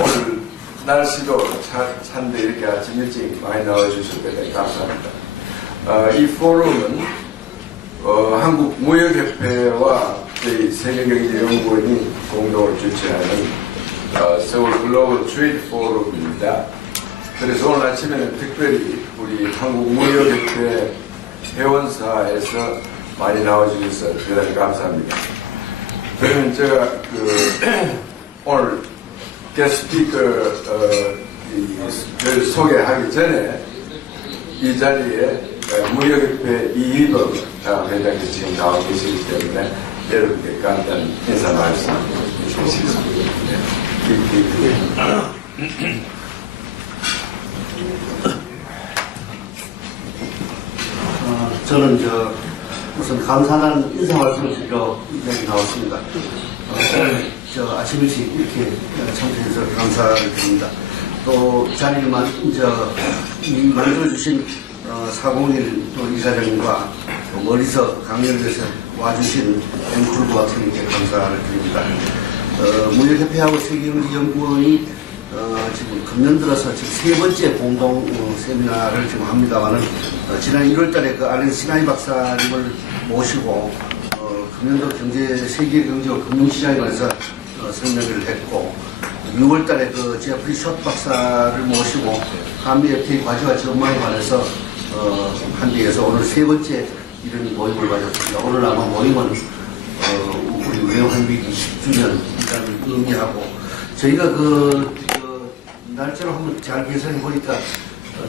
오늘 날씨도 찬데 이렇게 아침 일찍 많이 나와주셔서 대단히 감사합니다. 이 포럼은 한국무역협회와 저희 세계경제연구원이 공동으로 주최하는 서울 글로벌 트레이드 포럼입니다. 그래서 오늘 아침에는 특별히 우리 한국무역협회 회원사에서 많이 나와주셔서 대단히 감사합니다. 그러면 제가 오늘 게스트 스피커를 소개하기 전에 이 자리에 무역협회 이희범 회장이 지금 나와 계시기 때문에 여러분께 간단히 인사 말씀 해주시겠습니다. 저는 우선 감사한 인사 말씀을 드리러 여기 나왔습니다. 아침 일찍 이렇게 참석해서 감사를 드립니다. 또 자리를 만들어주신 401 또 이사장님과 또 멀리서 강연에서 와주신 앵크루그 학생님께 감사를 드립니다. 무역협회하고 세계경제연구원이 지금 금년 들어서 지금 세 번째 공동 세미나를 지금 합니다만은 지난 1월달에 알렌 시나이 박사님을 모시고 금년도 세계 경제와 금융시장에 관해서 설명을 했고 6월달에 제프리 숏 박사를 모시고 한미 FTA 과제와 전망에 관해서 한 뒤에서 오늘 세 번째 이런 모임을 가졌습니다. 오늘 아마 모임은 우리 외환위기 10주년이라는 의미하고 저희가 날짜로 한번 잘 계산해 보니까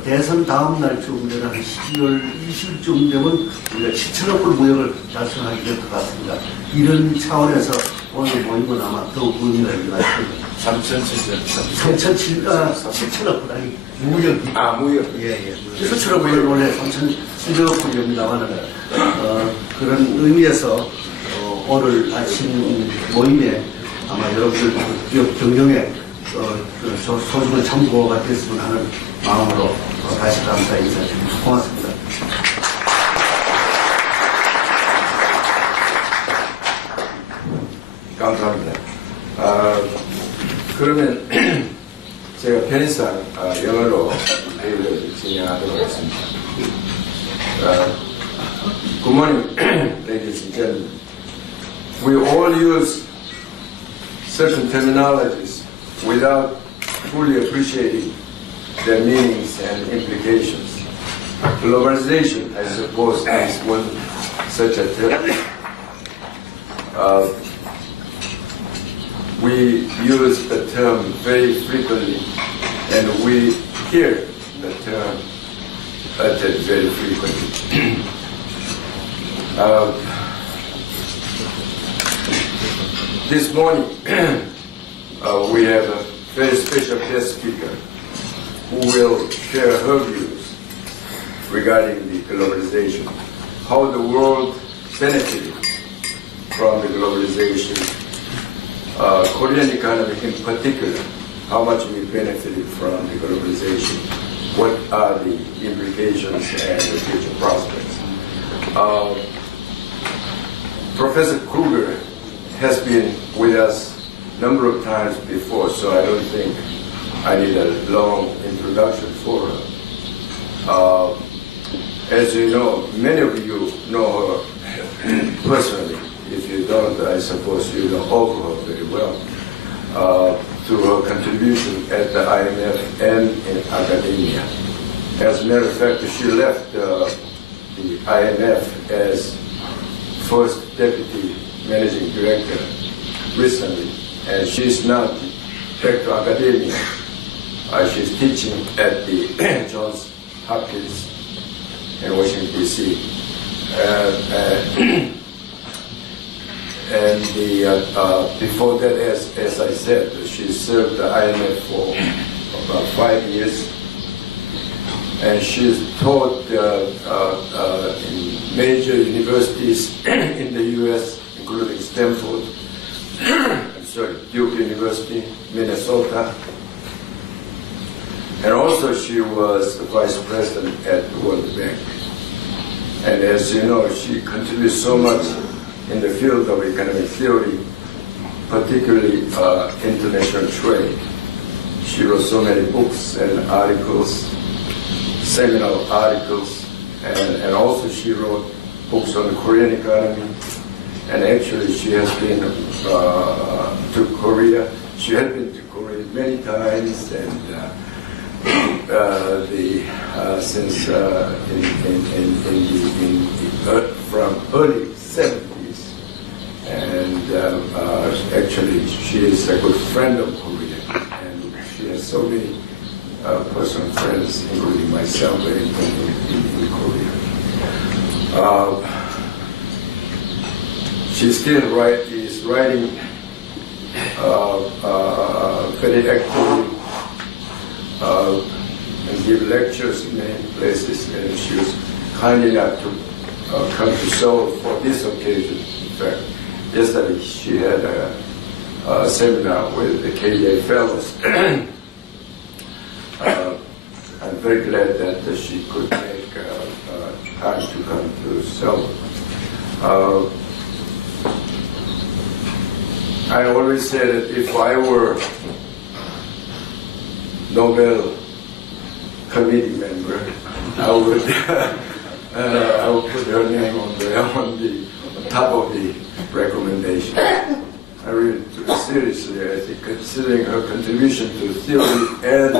대선 다음 날쯤 되는 12월 20일쯤 되면 우리가 7천억 불 무역을 달성하게 될 것 같습니다. 이런 차원에서 오늘 모임은 아마 더욱 의미가 있는 것 같습니다. 7천억 불 아니 무역이. 무역. 예. 7천억 불은 원래 3,700억 불입니다만 그런 의미에서 오늘 아침 모임에 아마 여러분들 기업 경영에 소중한 참고가 됐으면 하는 마음으로 다시 감사의 인사드립니다. 고맙습니다. 감사합니다. 그러면 제가 편의상 영어로 회의를 진행하도록 하겠습니다. Good morning, ladies and gentlemen. We all use certain terminologies without fully appreciating their meanings and implications. Globalization, I suppose, is one such a term. We use the term very frequently, and we hear the term uttered very frequently. This morning, we have a very special guest speaker who will share her views regarding the globalization, how the world benefited from the globalization, Korean economy in particular, how much we benefited from the globalization, what are the implications and the future prospects. Professor Krueger has been with us a number of times before, so I don't think I need a long introduction for her. As you know, many of you know her personally. If you don't, I suppose you know of her very well, through her contribution at the IMF and in academia. As a matter of fact, she left the IMF as first deputy managing director recently, and she's now back to academia. She's teaching at the Johns Hopkins in Washington, D.C. And before that, as I said, she served the IMF for about 5 years, and she's taught in major universities in the U.S., including Stanford, Duke University, Minnesota, and also she was the vice president at the World Bank. And as you know, she contributes so much in the field of economic theory, particularly international trade. She wrote so many books and articles, seminal articles, and also she wrote books on the Korean economy. And actually, she has been to Korea. She had been to Korea many times, and since from early 70s, and actually, she is a good friend of Korea, and she has so many personal friends, including myself, in Korea. She still is writing very actively and give lectures in many places, and she was kind enough to come to Seoul for this occasion. In fact, yesterday she had a seminar with the KDA fellows. I'm very glad that she could make time to come to Seoul. I always say that if I were Nobel committee member, I would put her name on the top of the recommendation. I really took it seriously. I think considering her contribution to theory and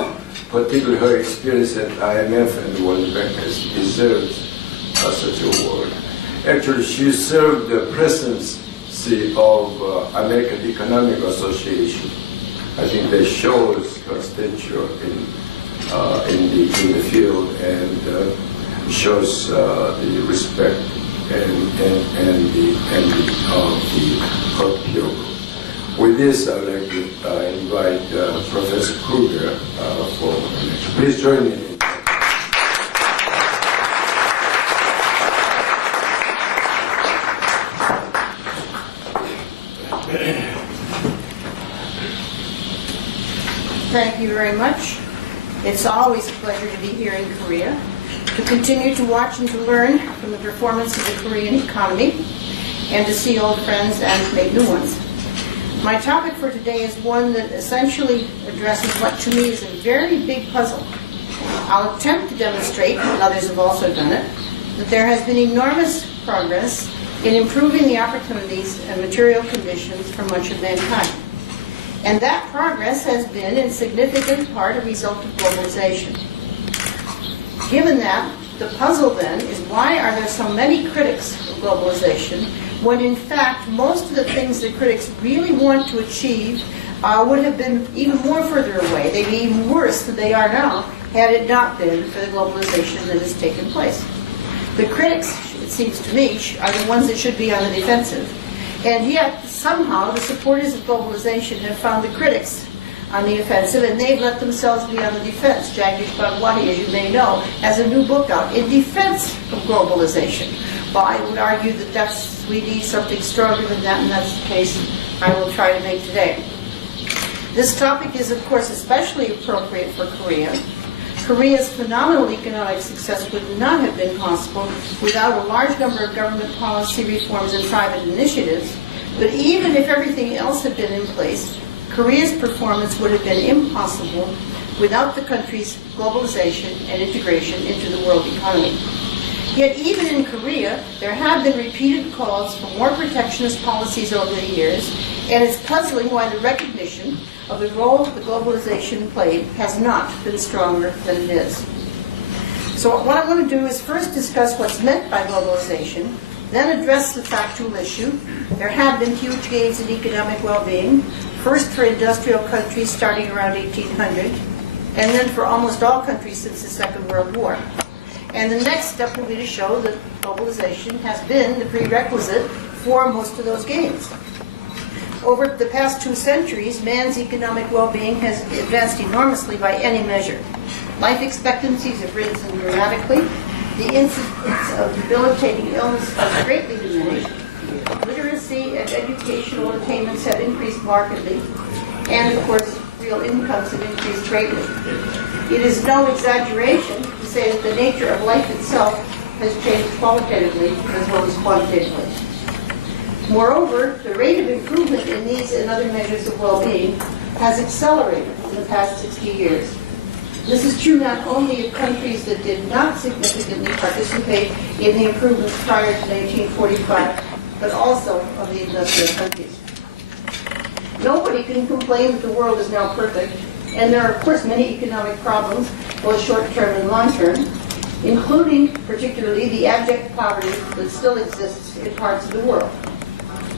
particularly her experience at IMF and the World Bank, deserves such an award. Actually, she served the presidency of American Economic Association. I think that shows her stature in the field and shows the respect and her peer group. With this, I would like to invite Professor Krueger for. Please join me. Thank you very much. It's always a pleasure to be here in Korea, to continue to watch and to learn from the performance of the Korean economy, and to see old friends and make new ones. My topic for today is one that essentially addresses what to me is a very big puzzle. I'll attempt to demonstrate, and others have also done it, that there has been enormous progress in improving the opportunities and material conditions for much of mankind. And that progress has been, in significant part, a result of globalization. Given that, the puzzle then is why are there so many critics of globalization, when in fact most of the things that critics really want to achieve would have been even more further away. They'd be even worse than they are now had it not been for the globalization that has taken place. The critics, it seems to me, are the ones that should be on the defensive. And yet, somehow, the supporters of globalization have found the critics on the offensive, and they've let themselves be on the defense. Jagdish Bhagwati, as you may know, has a new book out in defense of globalization. Well, I would argue that we need something stronger than that, and that's the case I will try to make today. This topic is, of course, especially appropriate for Korea. Korea's phenomenal economic success would not have been possible without a large number of government policy reforms and private initiatives. But even if everything else had been in place, Korea's performance would have been impossible without the country's globalization and integration into the world economy. Yet even in Korea, there have been repeated calls for more protectionist policies over the years, and it's puzzling why the recognition of the role that globalization played has not been stronger than it is. So what I want to do is first discuss what's meant by globalization, then address the factual issue. There have been huge gains in economic well-being, first for industrial countries starting around 1800, and then for almost all countries since the Second World War. And the next step will be to show that globalization has been the prerequisite for most of those gains. Over the past 2 centuries, man's economic well-being has advanced enormously by any measure. Life expectancies have risen dramatically. The incidence of debilitating illness has greatly diminished. Literacy and educational attainments have increased markedly. And, of course, real incomes have increased greatly. It is no exaggeration to say that the nature of life itself has changed qualitatively as well as quantitatively. Moreover, the rate of improvement in these and other measures of well-being has accelerated in the past 60 years. This is true not only of countries that did not significantly participate in the improvements prior to 1945, but also of the industrial countries. Nobody can complain that the world is now perfect, and there are, of course, many economic problems, both short-term and long-term, including, particularly, the abject poverty that still exists in parts of the world.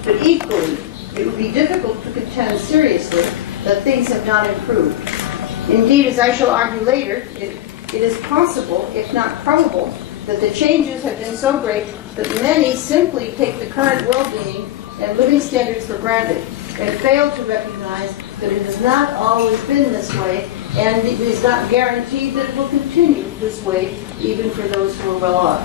But equally, it would be difficult to contend seriously that things have not improved. Indeed, as I shall argue later, it is possible, if not probable, that the changes have been so great that many simply take the current well-being and living standards for granted and fail to recognize that it has not always been this way, and it is not guaranteed that it will continue this way even for those who are well off.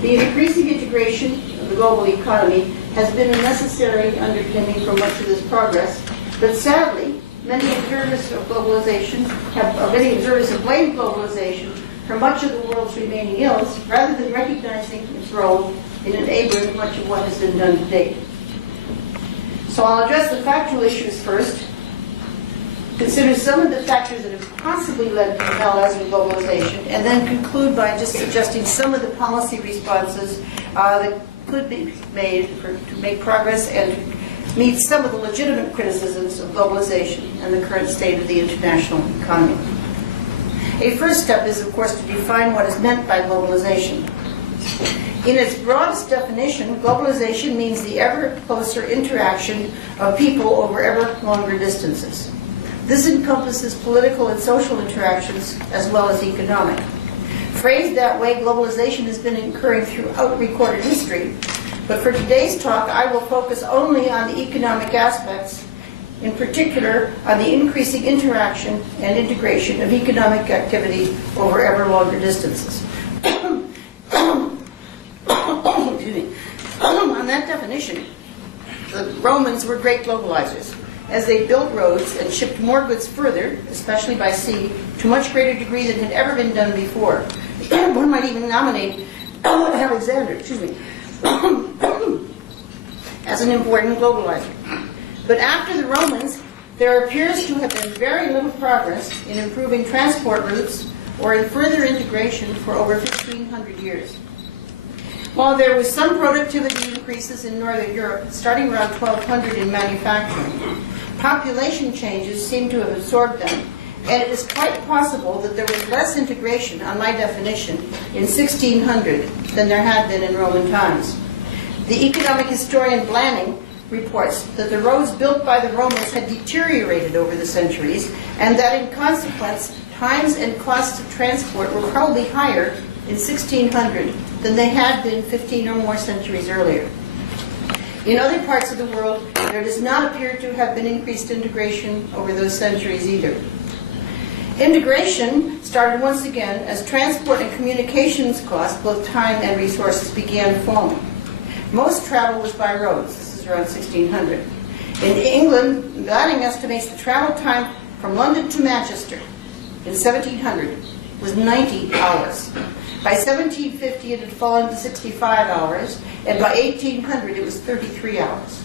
The increasing integration of the global economy has been a necessary underpinning for much of this progress, but sadly, many observers of have blamed globalization for much of the world's remaining ills, rather than recognizing its role in enabling much of what has been done to date. So I'll address the factual issues first, consider some of the factors that have possibly led to malaise with globalization, and then conclude by just suggesting some of the policy responses that could be made to make progress and to meet some of the legitimate criticisms of globalization and the current state of the international economy. A first step is, of course, to define what is meant by globalization. In its broadest definition, globalization means the ever closer interaction of people over ever longer distances. This encompasses political and social interactions as well as economic. Phrased that way, globalization has been occurring throughout recorded history, but for today's talk, I will focus only on the economic aspects, in particular on the increasing interaction and integration of economic activity over ever longer distances. On that definition, the Romans were great globalizers, as they built roads and shipped more goods further, especially by sea, to a much greater degree than had ever been done before. One might even nominate Alexander, as an important globalizer. But after the Romans, there appears to have been very little progress in improving transport routes or in further integration for over 1,500 years. While there was some productivity increases in Northern Europe, starting around 1200 in manufacturing, population changes seem to have absorbed them, and it is quite possible that there was less integration, on my definition, in 1600 than there had been in Roman times. The economic historian Blanning reports that the roads built by the Romans had deteriorated over the centuries, and that in consequence, times and costs of transport were probably higher in 1600 than they had been 15 or more centuries earlier. In other parts of the world, there does not appear to have been increased integration over those centuries either. Integration started once again as transport and communications costs, both time and resources, began falling. Most travel was by roads. This is around 1600. In England, Blanning estimates the travel time from London to Manchester in 1700 was 90 hours. By 1750, it had fallen to 65 hours, and by 1800, it was 33 hours.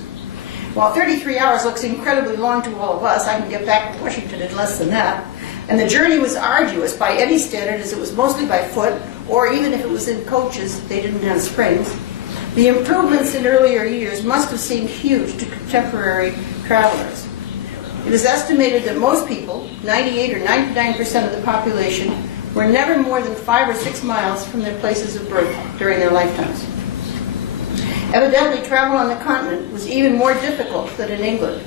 While 33 hours looks incredibly long to all of us, I can get back to Washington in less than that. And the journey was arduous by any standard, as it was mostly by foot, or even if it was in coaches, they didn't have springs. The improvements in earlier years must have seemed huge to contemporary travelers. It is estimated that most people, 98 or 99% of the population, were never more than 5 or 6 miles from their places of birth during their lifetimes. Evidently, travel on the continent was even more difficult than in England.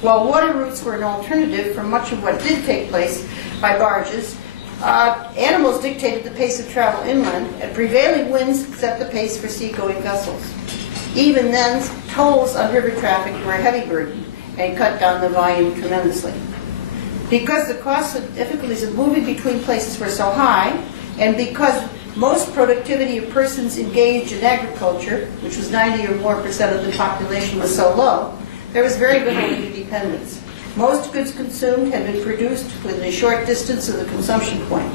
While water routes were an alternative for much of what did take place by barges, animals dictated the pace of travel inland, and prevailing winds set the pace for seagoing vessels. Even then, tolls on river traffic were a heavy burden and cut down the volume tremendously. Because the costs and difficulties of moving between places were so high, and because most productivity of persons engaged in agriculture, which was 90 or more percent of the population, was so low, there was very little interdependence. Most goods consumed had been produced within a short distance of the consumption point.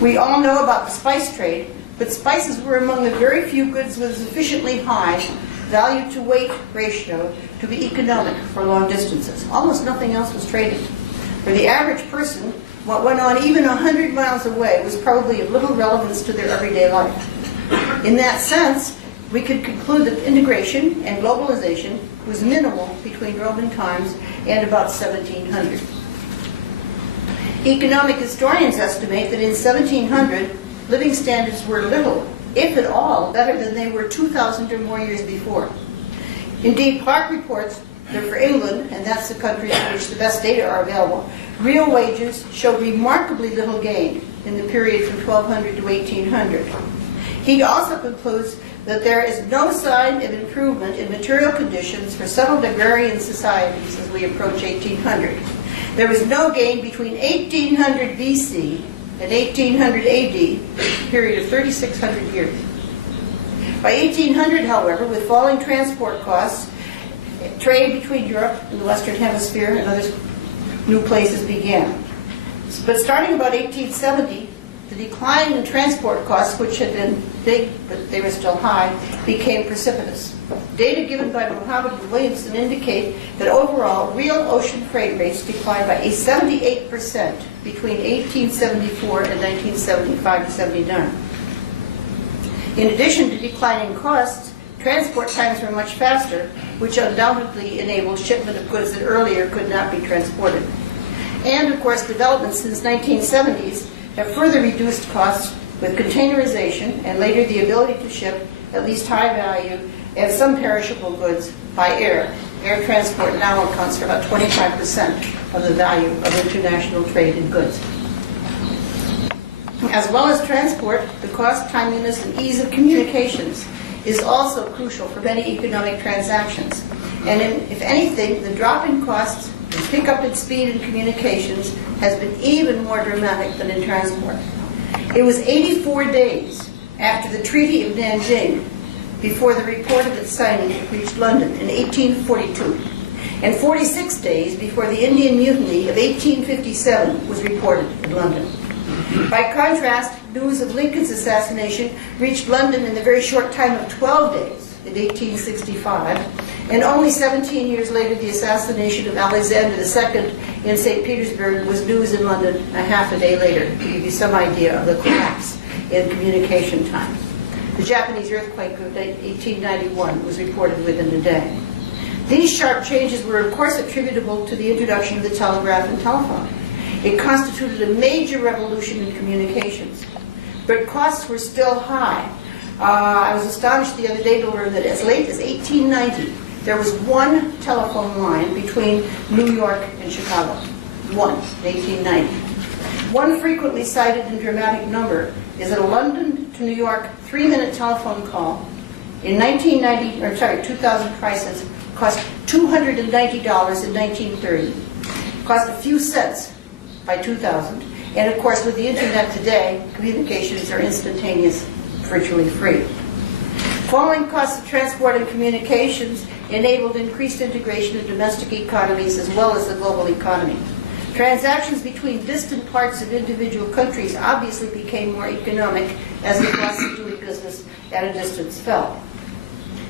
We all know about the spice trade, but spices were among the very few goods with sufficiently high value-to-weight ratio to be economic for long distances. Almost nothing else was traded. For the average person, what went on even 100 miles away was probably of little relevance to their everyday life. In that sense, we could conclude that integration and globalization was minimal between Roman times and about 1700. Economic historians estimate that in 1700, living standards were little, if at all, better than they were 2,000 or more years before. Indeed, Clark reports that for England, and that's the country in which the best data are available, real wages showed remarkably little gain in the period from 1200 to 1800. He also concludes that there is no sign of improvement in material conditions for settled agrarian societies as we approach 1800. There was no gain between 1800 BC and 1800 AD, a period of 3,600 years. By 1800, however, with falling transport costs, trade between Europe and the Western Hemisphere and other new places began. But starting about 1870, the decline in transport costs, which had been big, but they were still high, became precipitous. Data given by Mohammed and Williamson indicate that overall real ocean freight rates declined by 78% between 1874 and 1975-79. In addition to declining costs, transport times were much faster, which undoubtedly enabled shipment of goods that earlier could not be transported. And, of course, developments since 1970s have further reduced costs with containerization and later the ability to ship at least high value and some perishable goods by air. Air transport now accounts for about 25% of the value of international trade in goods. As well as transport, the cost, timeliness, and ease of communications is also crucial for many economic transactions. And if anything, the drop in costs and pickup in speed in communications has been even more dramatic than in transport. It was 84 days after the Treaty of Nanjing before the report of its signing reached London in 1842, and 46 days before the Indian Mutiny of 1857 was reported in London. By contrast, news of Lincoln's assassination reached London in the very short time of 12 days in 1865, and only 17 years later the assassination of Alexander II in St. Petersburg was news in London a half a day later, to give you some idea of the collapse in communication time. The Japanese earthquake of 1891 was reported within a day. These sharp changes were of course attributable to the introduction of the telegraph and telephone. It constituted a major revolution in communications. But costs were still high. I was astonished the other day to learn that as late as 1890, there was one telephone line between New York and Chicago. One, in 1890. One frequently cited and dramatic number is that a London to New York 3-minute telephone call in 2000 prices cost $290 in 1930. Cost a few cents by 2000. And of course, with the internet today, communications are instantaneous, virtually free. Falling costs of transport and communications enabled increased integration of domestic economies as well as the global economy. Transactions between distant parts of individual countries obviously became more economic as the cost of doing business at a distance fell.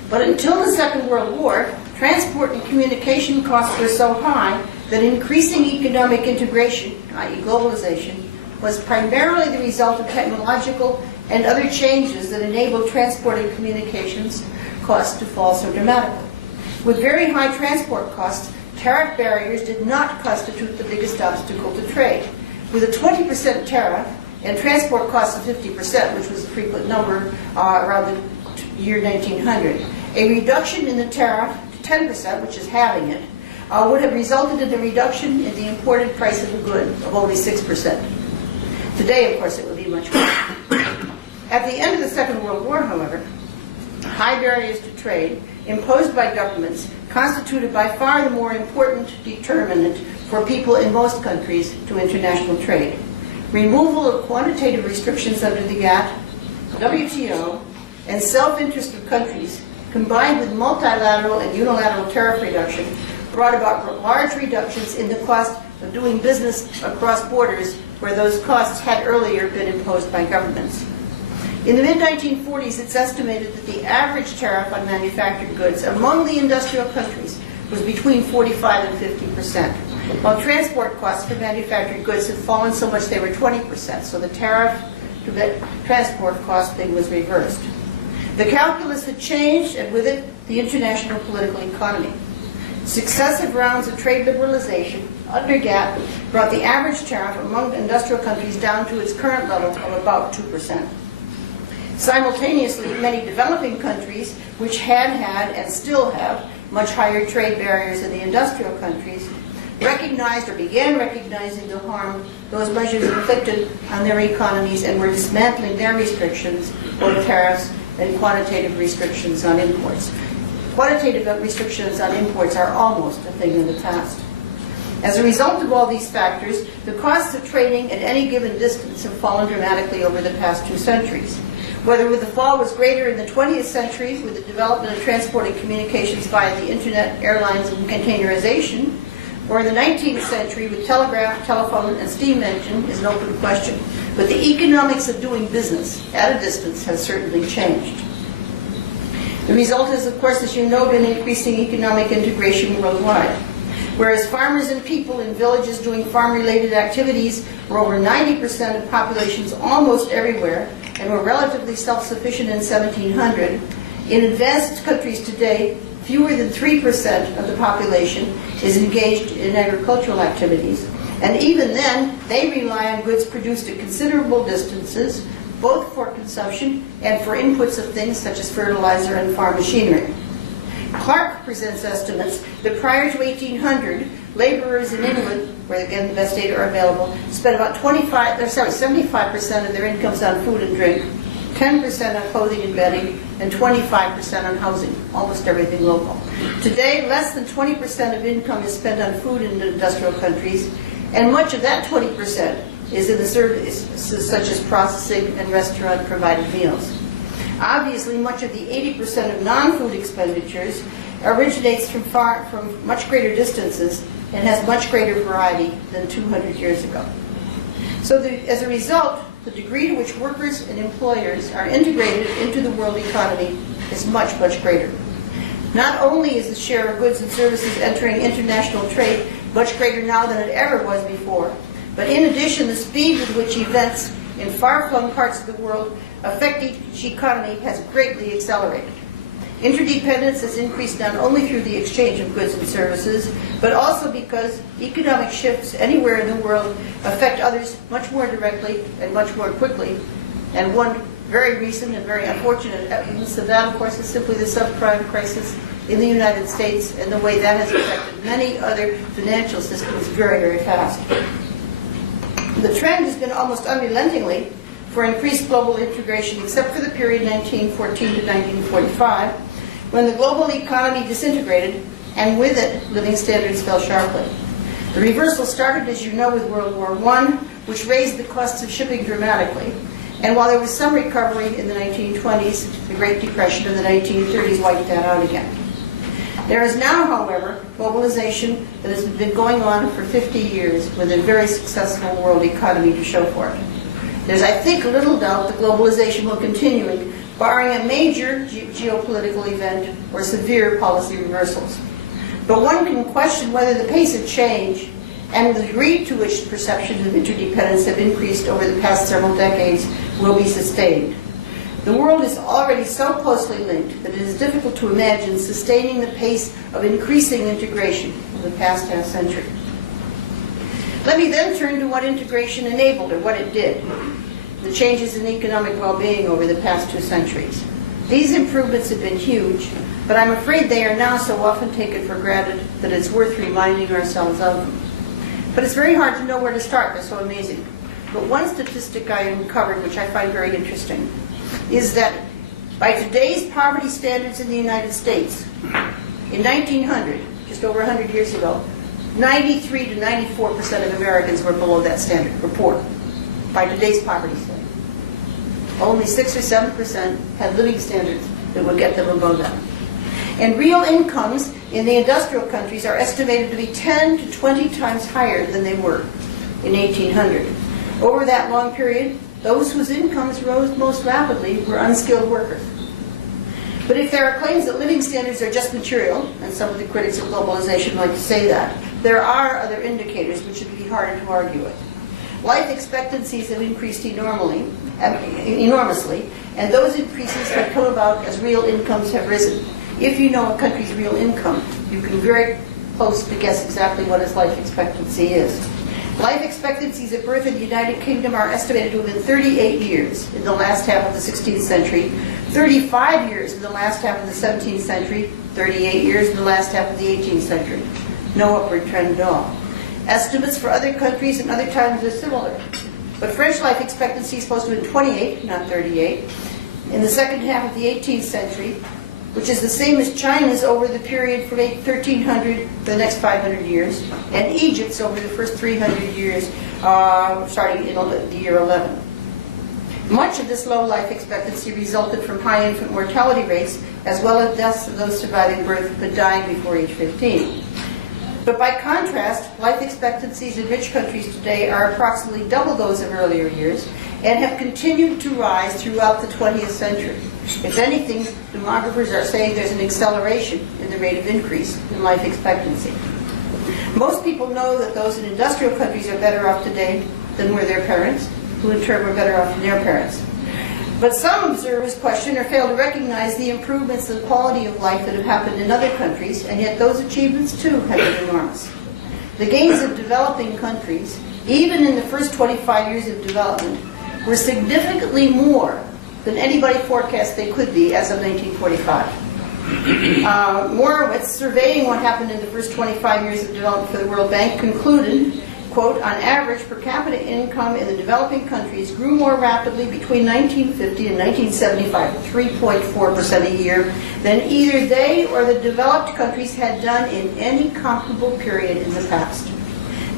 But until the Second World War, transport and communication costs were so high that increasing economic integration, i.e. globalization, was primarily the result of technological and other changes that enabled transport and communications costs to fall so dramatically. With very high transport costs, tariff barriers did not constitute the biggest obstacle to trade. With a 20% tariff and transport costs of 50%, which was the frequent number around the year 1900, a reduction in the tariff to 10%, which is halving it, would have resulted in a reduction in the imported price of a good of only 6%. Today, of course, it would be much more. At the end of the Second World War, however, high barriers to trade imposed by governments constituted by far the more important determinant for people in most countries to international trade. Removal of quantitative restrictions under the GATT, WTO, and self-interest of countries, combined with multilateral and unilateral tariff reduction, brought about large reductions in the cost of doing business across borders where those costs had earlier been imposed by governments. In the mid-1940s, it's estimated that the average tariff on manufactured goods among the industrial countries was between 45 and 50%, while transport costs for manufactured goods had fallen so much they were 20%, so the tariff to the transport cost thing was reversed. The calculus had changed, and with it, the international political economy. Successive rounds of trade liberalization under GATT brought the average tariff among industrial countries down to its current level of about 2%. Simultaneously, many developing countries, which had and still have much higher trade barriers than the industrial countries, recognized or began recognizing the harm those measures inflicted on their economies and were dismantling their restrictions, both tariffs and quantitative restrictions on imports. Quantitative restrictions on imports are almost a thing of the past. As a result of all these factors, the costs of trading at any given distance have fallen dramatically over the past 2 centuries. Whether the fall was greater in the 20th century with the development of transporting communications via the internet, airlines, and containerization, or in the 19th century with telegraph, telephone, and steam engine is an open question. But the economics of doing business at a distance has certainly changed. The result is, of course, as you know, been increasing economic integration worldwide. Whereas farmers and people in villages doing farm-related activities were over 90% of populations almost everywhere and were relatively self-sufficient in 1700, in advanced countries today, fewer than 3% of the population is engaged in agricultural activities. And even then, they rely on goods produced at considerable distances, both for consumption and for inputs of things such as fertilizer and farm machinery. Clark presents estimates that prior to 1800, laborers in England, where again the best data are available, spent about 75% of their incomes on food and drink, 10% on clothing and bedding, and 25% on housing, almost everything local. Today, less than 20% of income is spent on food in industrial countries, and much of that 20% is in the services such as processing and restaurant-provided meals. Obviously, much of the 80% of non-food expenditures originates from much greater distances and has much greater variety than 200 years ago. So as a result, the degree to which workers and employers are integrated into the world economy is much, much greater. Not only is the share of goods and services entering international trade much greater now than it ever was before, but in addition, the speed with which events in far-flung parts of the world affect each economy has greatly accelerated. Interdependence has increased not only through the exchange of goods and services, but also because economic shifts anywhere in the world affect others much more directly and much more quickly. And one very recent and very unfortunate evidence of that, of course, is simply the subprime crisis in the United States and the way that has affected many other financial systems very, very fast. The trend has been almost unrelentingly for increased global integration, except for the period 1914 to 1945, when the global economy disintegrated, and with it, living standards fell sharply. The reversal started, as you know, with World War I, which raised the costs of shipping dramatically. And while there was some recovery in the 1920s, the Great Depression of the 1930s wiped that out again. There is now, however, globalization that has been going on for 50 years with a very successful world economy to show for it. There's, I think, little doubt that globalization will continue, barring a major geopolitical event or severe policy reversals. But one can question whether the pace of change and the degree to which perceptions of interdependence have increased over the past several decades will be sustained. The world is already so closely linked that it is difficult to imagine sustaining the pace of increasing integration of the past half century. Let me then turn to what integration enabled, or what it did, the changes in economic well-being over the past 2 centuries. These improvements have been huge, but I'm afraid they are now so often taken for granted that it's worth reminding ourselves of them. But it's very hard to know where to start, they're so amazing. But one statistic I uncovered, which I find very interesting, is that by today's poverty standards in the United States, in 1900, just over 100 years ago, 93 to 94% of Americans were below that standard, were poor, by today's poverty standard. Only 6 or 7% had living standards that would get them above that. And real incomes in the industrial countries are estimated to be 10 to 20 times higher than they were in 1800. Over that long period, those whose incomes rose most rapidly were unskilled workers. But if there are claims that living standards are just material, and some of the critics of globalization like to say that, there are other indicators which would be harder to argue with. Life expectancies have increased enormously, and those increases have come about as real incomes have risen. If you know a country's real income, you can very close to guess exactly what its life expectancy is. Life expectancies at birth in the United Kingdom are estimated to have been 38 years in the last half of the 16th century, 35 years in the last half of the 17th century, 38 years in the last half of the 18th century. No upward trend at all. Estimates for other countries and other times are similar. But French life expectancy is supposed to have been 28, not 38, in the second half of the 18th century, which is the same as China's over the period from 1300 for the next 500 years, and Egypt's over the first 300 years, starting in the year 11. Much of this low life expectancy resulted from high infant mortality rates, as well as deaths of those surviving birth but dying before age 15. But by contrast, life expectancies in rich countries today are approximately double those of earlier years and have continued to rise throughout the 20th century. If anything, demographers are saying there's an acceleration in the rate of increase in life expectancy. Most people know that those in industrial countries are better off today than were their parents, who in turn were better off than their parents. But some observers question or fail to recognize the improvements in quality of life that have happened in other countries, and yet those achievements too have been enormous. The gains of developing countries, even in the first 25 years of development, were significantly more than anybody forecast they could be as of 1945. Morawitz, surveying what happened in the first 25 years of development for the World Bank, concluded, quote, on average, per capita income in the developing countries grew more rapidly between 1950 and 1975, 3.4% a year, than either they or the developed countries had done in any comparable period in the past.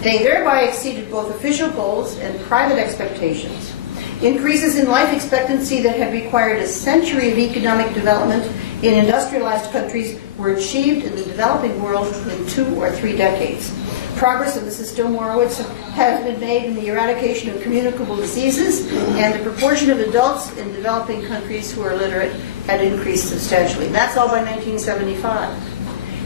They thereby exceeded both official goals and private expectations. Increases in life expectancy that had required a century of economic development in industrialized countries were achieved in the developing world in 2 or 3 decades. Progress, and this is still Morawitz, has been made in the eradication of communicable diseases, and the proportion of adults in developing countries who are literate had increased substantially. That's all by 1975.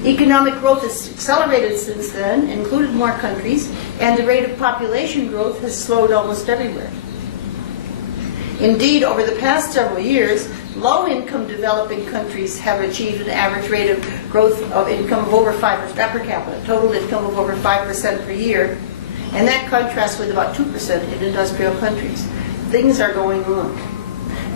Economic growth has accelerated since then, included more countries, and the rate of population growth has slowed almost everywhere. Indeed, over the past several years, low-income developing countries have achieved an average rate of growth of income of over 5% per capita, total income of over 5% per year, and that contrasts with about 2% in industrial countries. Things are going on.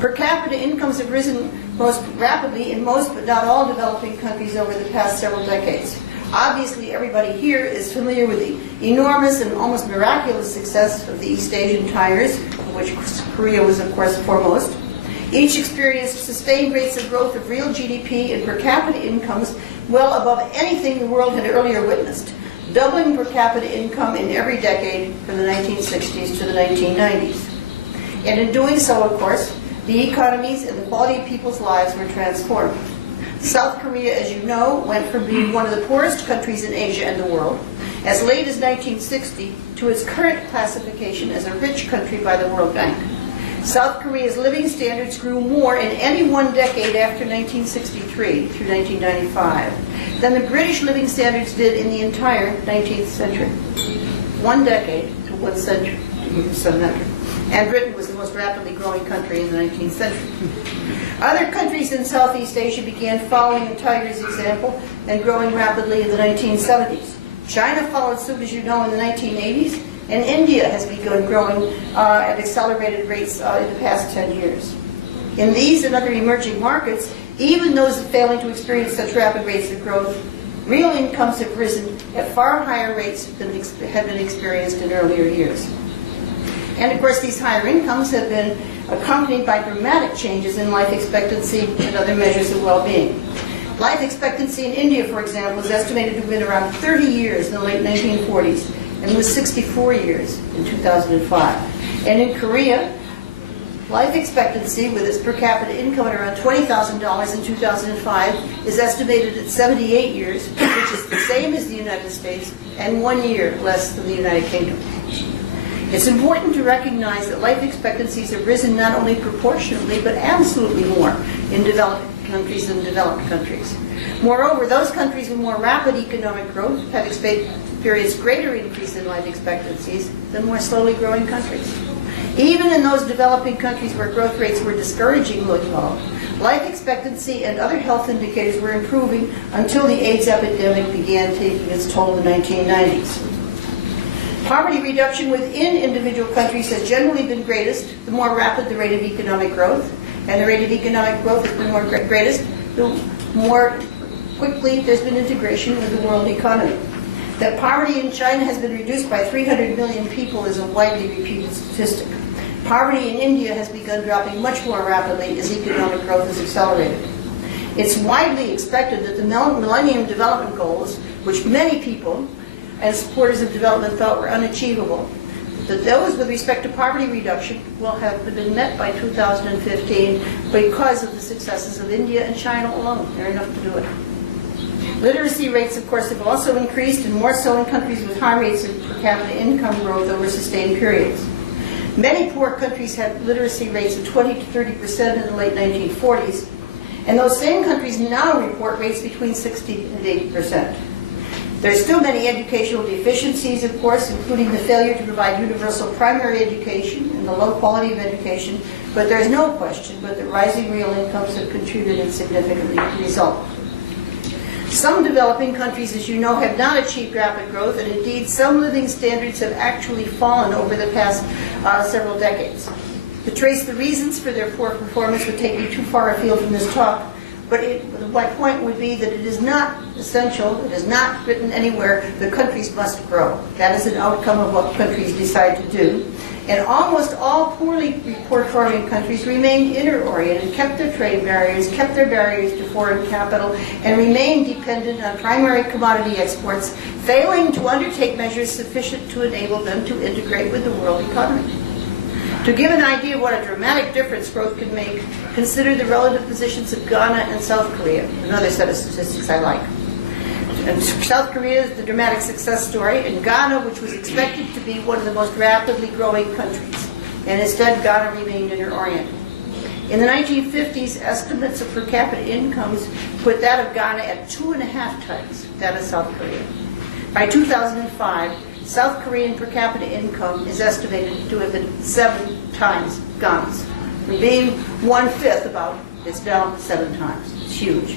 Per capita incomes have risen most rapidly in most but not all developing countries over the past several decades. Obviously, everybody here is familiar with the enormous and almost miraculous success of the East Asian tigers, of which Korea was, of course, foremost. Each experienced sustained rates of growth of real GDP and per capita incomes well above anything the world had earlier witnessed, doubling per capita income in every decade from the 1960s to the 1990s. And in doing so, of course, the economies and the quality of people's lives were transformed. South Korea, as you know, went from being one of the poorest countries in Asia and the world as late as 1960 to its current classification as a rich country by the World Bank. South Korea's living standards grew more in any one decade after 1963 through 1995 than the British living standards did in the entire 19th century. 1 decade to 1 century, to give you some metric. And Britain was the most rapidly growing country in the 19th century. Other countries in Southeast Asia began following the tiger's example and growing rapidly in the 1970s. China followed suit, as you know, in the 1980s, and India has begun growing at accelerated rates in the past 10 years. In these and other emerging markets, even those failing to experience such rapid rates of growth, real incomes have risen at far higher rates than had been experienced in earlier years. And of course, these higher incomes have been accompanied by dramatic changes in life expectancy and other measures of well-being. Life expectancy in India, for example, is estimated to have been around 30 years in the late 1940s and was 64 years in 2005. And in Korea, life expectancy with its per capita income at around $20,000 in 2005 is estimated at 78 years, which is the same as the United States and 1 year less than the United Kingdom. It's important to recognize that life expectancies have risen not only proportionately, but absolutely more in developed countries than developed countries. Moreover, those countries with more rapid economic growth have experienced greater increase in life expectancies than more slowly growing countries. Even in those developing countries where growth rates were discouragingly low, life expectancy and other health indicators were improving until the AIDS epidemic began taking its toll in the 1990s. Poverty reduction within individual countries has generally been greatest the more rapid the rate of economic growth, and the rate of economic growth has been greatest the more quickly there's been integration with the world economy. That poverty in China has been reduced by 300 million people is a widely repeated statistic. Poverty in India has begun dropping much more rapidly as economic growth has accelerated. It's widely expected that the Millennium Development Goals, which many people and supporters of development felt were unachievable, that those with respect to poverty reduction will have been met by 2015 because of the successes of India and China alone. They're enough to do it. Literacy rates, of course, have also increased, and more so in countries with high rates of per capita income growth over sustained periods. Many poor countries had literacy rates of 20 to 30% in the late 1940s, and those same countries now report rates between 60 and 80%. There are still many educational deficiencies, of course, including the failure to provide universal primary education and the low quality of education, but there is no question but that rising real incomes have contributed significantly to the result. Some developing countries, as you know, have not achieved rapid growth, and indeed some living standards have actually fallen over the past several decades. To trace the reasons for their poor performance would take me too far afield from this talk, but my point would be that it is not essential, it is not written anywhere that countries must grow. That is an outcome of what countries decide to do. And almost all poorly performing countries remained inner-oriented, kept their trade barriers, kept their barriers to foreign capital, and remained dependent on primary commodity exports, failing to undertake measures sufficient to enable them to integrate with the world economy. To give an idea of what a dramatic difference growth can make, consider the relative positions of Ghana and South Korea, another set of statistics I like. And South Korea is the dramatic success story, and Ghana, which was expected to be one of the most rapidly growing countries. And instead, Ghana remained inner-oriented. In the 1950s, estimates of per capita incomes put that of Ghana at 2.5 times that of South Korea. By 2005, South Korean per capita income is estimated to have been 7 times Ghana's. From being 1/5 about, it's down 7 times. It's huge.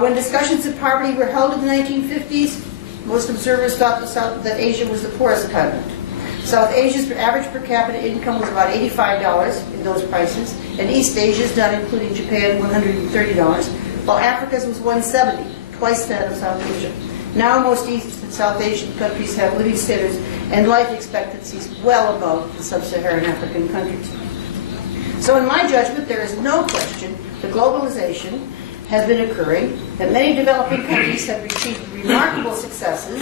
When discussions of poverty were held in the 1950s, most observers thought that Asia was the poorest continent. South Asia's average per capita income was about $85 in those prices, and East Asia's, not including Japan, $130, while Africa's was $170, twice that of South Asia. Now most East and South Asian countries have living standards and life expectancies well above the sub-Saharan African countries. So in my judgment, there is no question that globalization has been occurring, that many developing countries have achieved remarkable successes,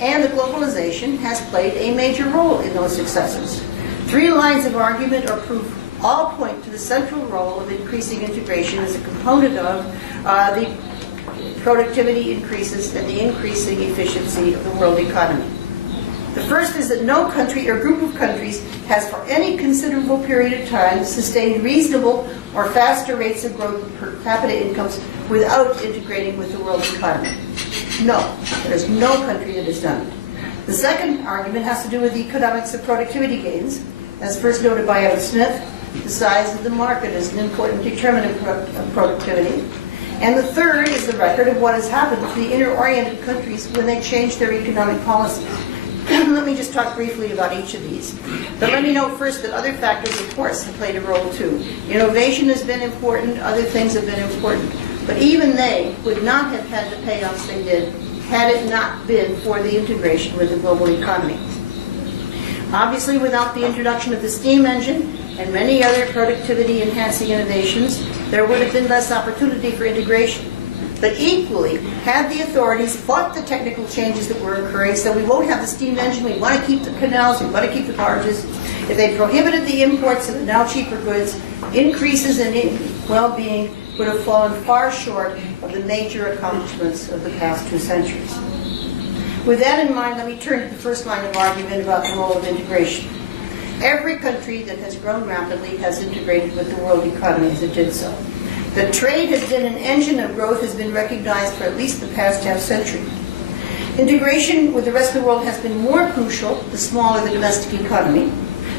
and that globalization has played a major role in those successes. 3 lines of argument or proof all point to the central role of increasing integration as a component of the productivity increases and the increasing efficiency of the world economy. The first is that no country or group of countries has for any considerable period of time sustained reasonable or faster rates of growth per capita incomes without integrating with the world economy. No, there's no country that has done it. The second argument has to do with the economics of productivity gains. As first noted by Adam Smith, the size of the market is an important determinant of productivity. And the third is the record of what has happened to the inner-oriented countries when they changed their economic policies. Let me just talk briefly about each of these. But let me note first that other factors, of course, have played a role too. Innovation has been important, other things have been important. But even they would not have had the payoffs they did had it not been for the integration with the global economy. Obviously, without the introduction of the steam engine and many other productivity-enhancing innovations, there would have been less opportunity for integration. But equally, had the authorities fought the technical changes that were occurring, so we won't have the steam engine, we want to keep the canals, we want to keep the barges, if they prohibited the imports of the now cheaper goods, increases in well-being would have fallen far short of the major accomplishments of the past 2 centuries. With that in mind, let me turn to the first line of argument about the role of integration. Every country that has grown rapidly has integrated with the world economy as it did so. That trade has been an engine of growth has been recognized for at least the past half-century. Integration with the rest of the world has been more crucial the smaller the domestic economy.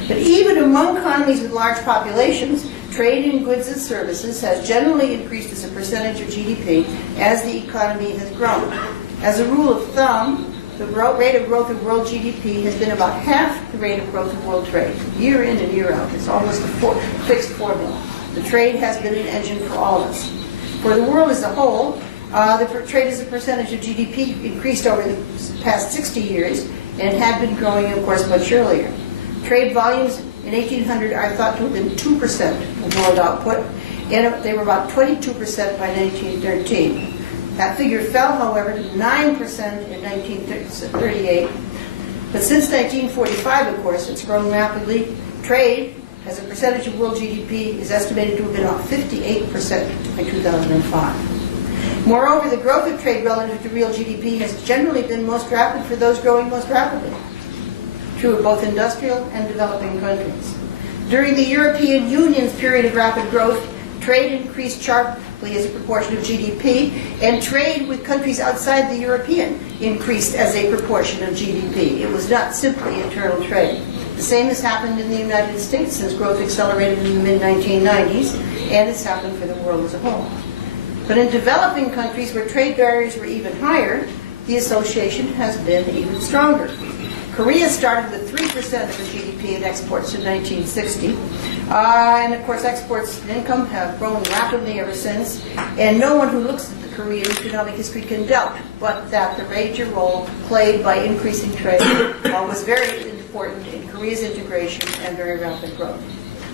But even among economies with large populations, trade in goods and services has generally increased as a percentage of GDP as the economy has grown. As a rule of thumb, the rate of growth of world GDP has been about half the rate of growth of world trade, year in and year out. It's almost a fixed formula. The trade has been an engine for all of us. For the world as a whole, the trade as a percentage of GDP increased over the past 60 years and had been growing, of course, much earlier. Trade volumes in 1800 are thought to have been 2% of world output, and they were about 22% by 1913. That figure fell, however, to 9% in 1938. But since 1945, of course, it's grown rapidly. Trade, as a percentage of world GDP, is estimated to have been about 58% by 2005. Moreover, the growth of trade relative to real GDP has generally been most rapid for those growing most rapidly, true of both industrial and developing countries. During the European Union's period of rapid growth, trade increased sharply as a proportion of GDP, and trade with countries outside the European increased as a proportion of GDP. It was not simply internal trade. The same has happened in the United States since growth accelerated in the mid-1990s, and it's happened for the world as a whole. But in developing countries where trade barriers were even higher, the association has been even stronger. Korea started with 3% of the GDP in exports in 1960. And of course, exports and income have grown rapidly ever since. And no one who looks at the Korean economic history can doubt but that the major role played by increasing trade was very important in Korea's integration and very rapid growth.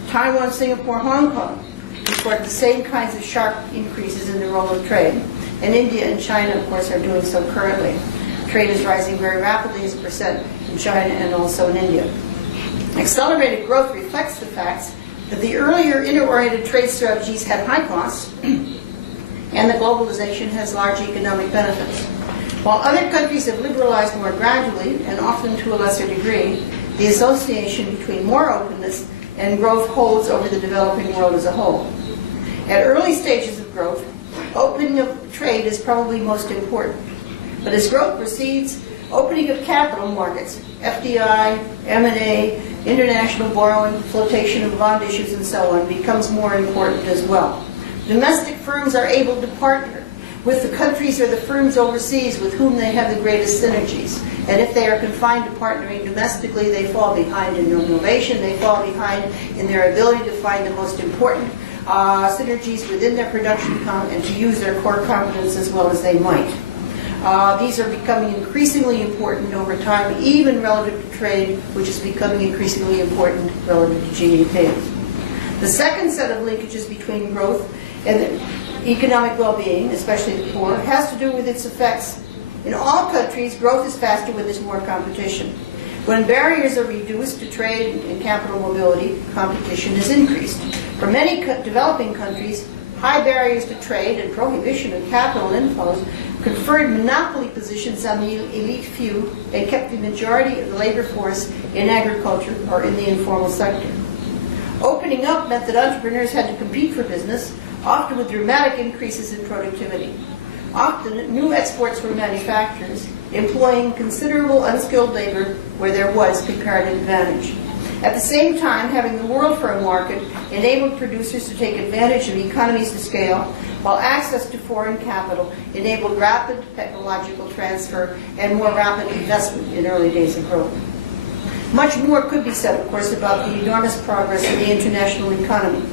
Taiwan, Singapore, Hong Kong reported the same kinds of sharp increases in the role of trade. And India and China, of course, are doing so currently. Trade is rising very rapidly as a percent in China and also in India. Accelerated growth reflects the fact that the earlier inter-oriented trade strategies had high costs and that globalization has large economic benefits. While other countries have liberalized more gradually and often to a lesser degree, the association between more openness and growth holds over the developing world as a whole. At early stages of growth, opening of trade is probably most important. But as growth proceeds, opening of capital markets, FDI, M&A, international borrowing, flotation of bond issues, and so on, becomes more important as well. Domestic firms are able to partner with the countries or the firms overseas with whom they have the greatest synergies. And if they are confined to partnering domestically, they fall behind in innovation, they fall behind in their ability to find the most important synergies within their production and to use their core competence as well as they might. These are becoming increasingly important over time, even relative to trade, which is becoming increasingly important relative to GDP. The second set of linkages between growth and economic well-being, especially the poor, has to do with its effects. In all countries, growth is faster when there's more competition. When barriers are reduced to trade and capital mobility, competition is increased. For many developing countries, high barriers to trade and prohibition of capital inflows conferred monopoly positions on the elite few and kept the majority of the labor force in agriculture or in the informal sector. Opening up meant that entrepreneurs had to compete for business, often with dramatic increases in productivity. Often, new exports were manufacturers, employing considerable unskilled labor where there was comparative advantage. At the same time, having the world for a market enabled producers to take advantage of economies of scale, while access to foreign capital enabled rapid technological transfer and more rapid investment in early days of growth. Much more could be said, of course, about the enormous progress in the international economy.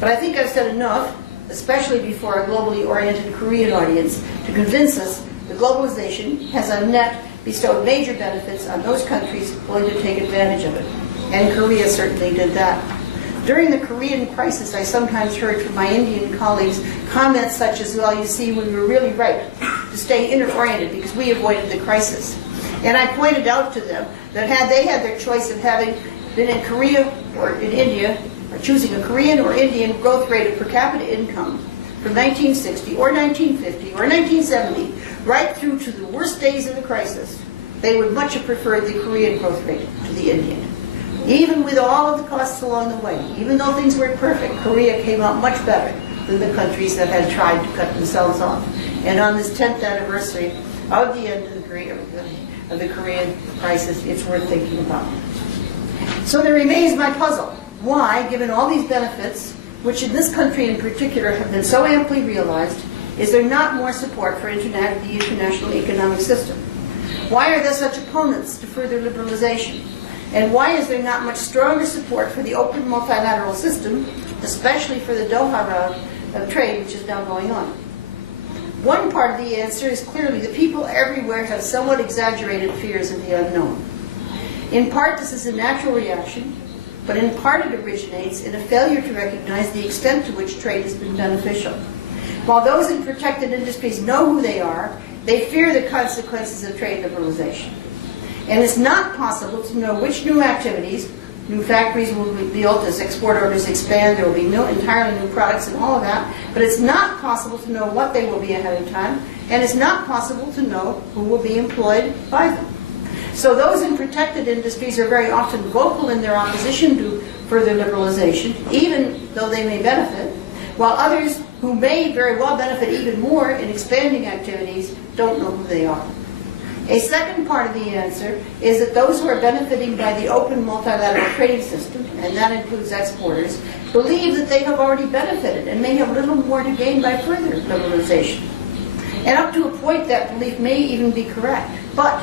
But I think I've said enough, especially before a globally oriented Korean audience, to convince us that globalization has on net bestowed major benefits on those countries willing to take advantage of it. And Korea certainly did that. During the Korean crisis, I sometimes heard from my Indian colleagues comments such as, well, you see, we were really right to stay inter-oriented because we avoided the crisis. And I pointed out to them that had they had their choice of having been in Korea or in India, or choosing a Korean or Indian growth rate of per capita income from 1960 or 1950 or 1970, right through to the worst days of the crisis, they would much have preferred the Korean growth rate to the Indian. Even with all of the costs along the way, even though things weren't perfect, Korea came out much better than the countries that had tried to cut themselves off. And on this 10th anniversary of the end of the Korean crisis, it's worth thinking about. So there remains my puzzle. Why, given all these benefits, which in this country in particular have been so amply realized, is there not more support for the international economic system? Why are there such opponents to further liberalization? And why is there not much stronger support for the open multilateral system, especially for the Doha round of trade which is now going on? One part of the answer is clearly that people everywhere have somewhat exaggerated fears of the unknown. In part, this is a natural reaction, but in part it originates in a failure to recognize the extent to which trade has been beneficial. While those in protected industries know who they are, they fear the consequences of trade liberalization. And it's not possible to know which new activities, new factories will be built as export orders expand, there will be entirely new products and all of that, but it's not possible to know what they will be ahead of time, and it's not possible to know who will be employed by them. So those in protected industries are very often vocal in their opposition to further liberalization, even though they may benefit, while others who may very well benefit even more in expanding activities don't know who they are. A second part of the answer is that those who are benefiting by the open multilateral trading system, and that includes exporters, believe that they have already benefited and may have little more to gain by further liberalization. And up to a point, that belief may even be correct. But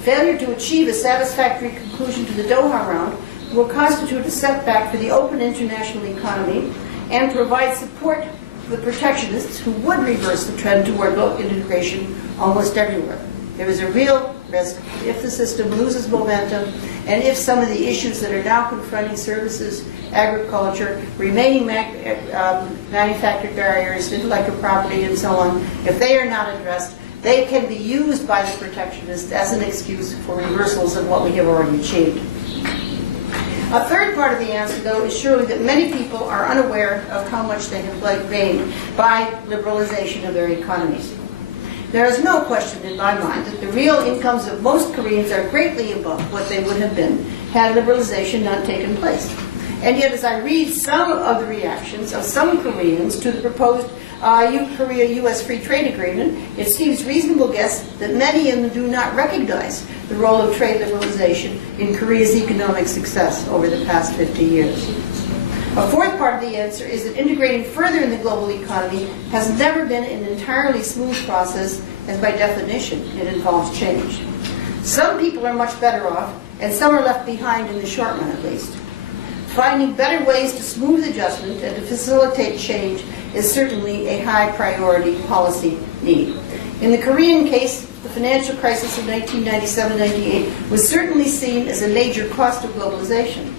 failure to achieve a satisfactory conclusion to the Doha round will constitute a setback for the open international economy and provide support for the protectionists who would reverse the trend toward local integration almost everywhere. There is a real risk if the system loses momentum and if some of the issues that are now confronting services, agriculture, remaining manufactured barriers, intellectual property and so on, if they are not addressed, they can be used by the protectionists as an excuse for reversals of what we have already achieved. A third part of the answer, though, is surely that many people are unaware of how much they have gained by liberalization of their economies. There is no question in my mind that the real incomes of most Koreans are greatly above what they would have been had liberalization not taken place. And yet, as I read some of the reactions of some Koreans to the proposed Korea-U.S. free trade agreement, it seems reasonable to guess that many of them do not recognize the role of trade liberalization in Korea's economic success over the past 50 years. A fourth part of the answer is that integrating further in the global economy has never been an entirely smooth process, as by definition it involves change. Some people are much better off, and some are left behind in the short run at least. Finding better ways to smooth adjustment and to facilitate change is certainly a high priority policy need. In the Korean case, the financial crisis of 1997-98 was certainly seen as a major cost of globalization.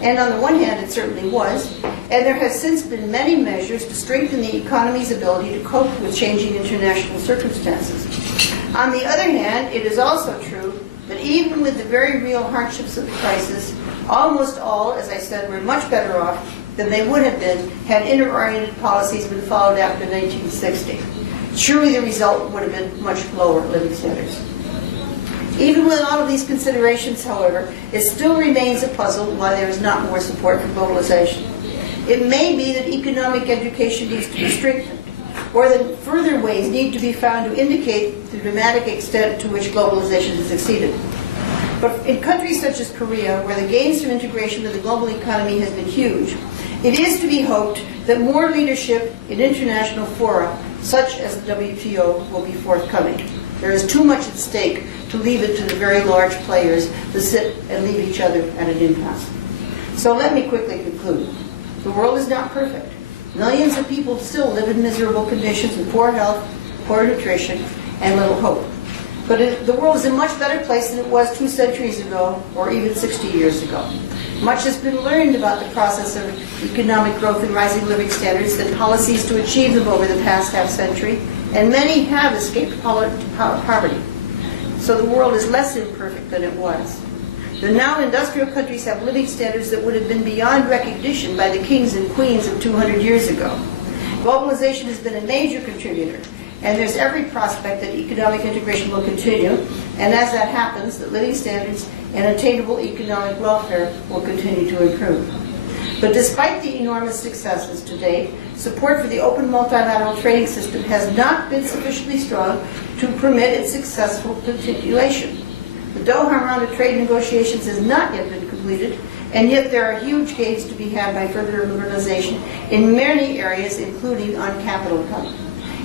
And on the one hand, it certainly was, and there have since been many measures to strengthen the economy's ability to cope with changing international circumstances. On the other hand, it is also true that even with the very real hardships of the crisis, almost all, as I said, were much better off than they would have been had inter-oriented policies been followed after 1960. Surely the result would have been much lower living standards. Even with all of these considerations, however, it still remains a puzzle why there is not more support for globalization. It may be that economic education needs to be strengthened, or that further ways need to be found to indicate the dramatic extent to which globalization has succeeded. But in countries such as Korea, where the gains from integration of the global economy has been huge, it is to be hoped that more leadership in international fora, such as the WTO, will be forthcoming. There is too much at stake to leave it to the very large players to sit and leave each other at an impasse. So let me quickly conclude. The world is not perfect. Millions of people still live in miserable conditions with poor health, poor nutrition, and little hope. But the world is a much better place than it was 2 centuries ago or even 60 years ago. Much has been learned about the process of economic growth and rising living standards and policies to achieve them over the past half-century, and many have escaped poverty. So the world is less imperfect than it was. The now industrial countries have living standards that would have been beyond recognition by the kings and queens of 200 years ago. Globalization has been a major contributor, and there's every prospect that economic integration will continue, and as that happens, that living standards and attainable economic welfare will continue to improve. But despite the enormous successes to date, support for the open multilateral trading system has not been sufficiently strong to permit its successful continuation. The Doha round of trade negotiations has not yet been completed, and yet there are huge gains to be had by further liberalization in many areas, including on capital income.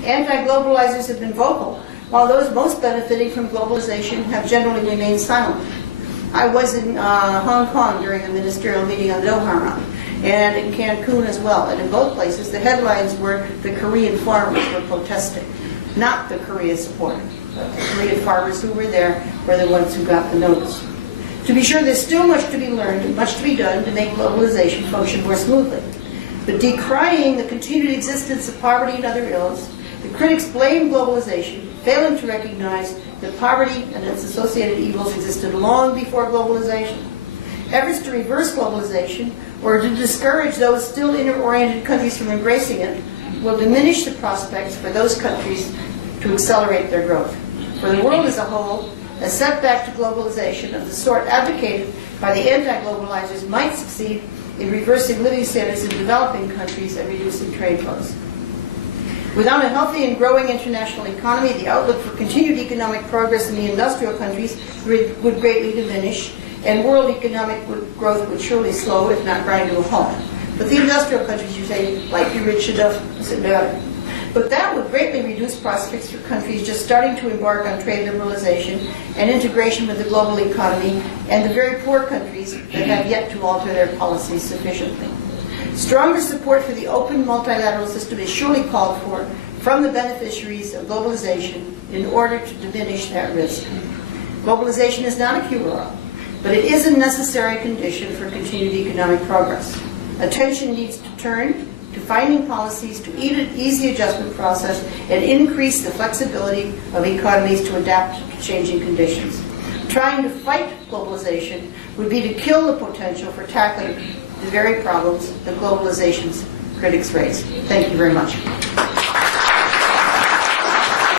Anti-globalizers have been vocal, while those most benefiting from globalization have generally remained silent. I was in Hong Kong during a ministerial meeting on the Doha round, and in Cancun as well. And in both places, the headlines were the Korean farmers were protesting, not the Korea supporters. The Korean farmers who were there were the ones who got the notice. To be sure, there's still much to be learned and much to be done to make globalization function more smoothly. But decrying the continued existence of poverty and other ills, the critics blame globalization, failing to recognize that poverty and its associated evils existed long before globalization. Efforts to reverse globalization or to discourage those still inner-oriented countries from embracing it will diminish the prospects for those countries to accelerate their growth. For the world as a whole, a setback to globalization of the sort advocated by the anti-globalizers might succeed in reversing living standards in developing countries and reducing trade flows. Without a healthy and growing international economy, the outlook for continued economic progress in the industrial countries would greatly diminish, and world economic growth would surely slow, if not grind to a halt. But the industrial countries, you say, might be rich enough to sit down. But that would greatly reduce prospects for countries just starting to embark on trade liberalization and integration with the global economy, and the very poor countries that have yet to alter their policies sufficiently. Stronger support for the open multilateral system is surely called for from the beneficiaries of globalization in order to diminish that risk. Globalization is not a cure-all, but it is a necessary condition for continued economic progress. Attention needs to turn to finding policies to ease the adjustment process and increase the flexibility of economies to adapt to changing conditions. Trying to fight globalization would be to kill the potential for tackling the very problems that globalization's critics raise. Thank you very much.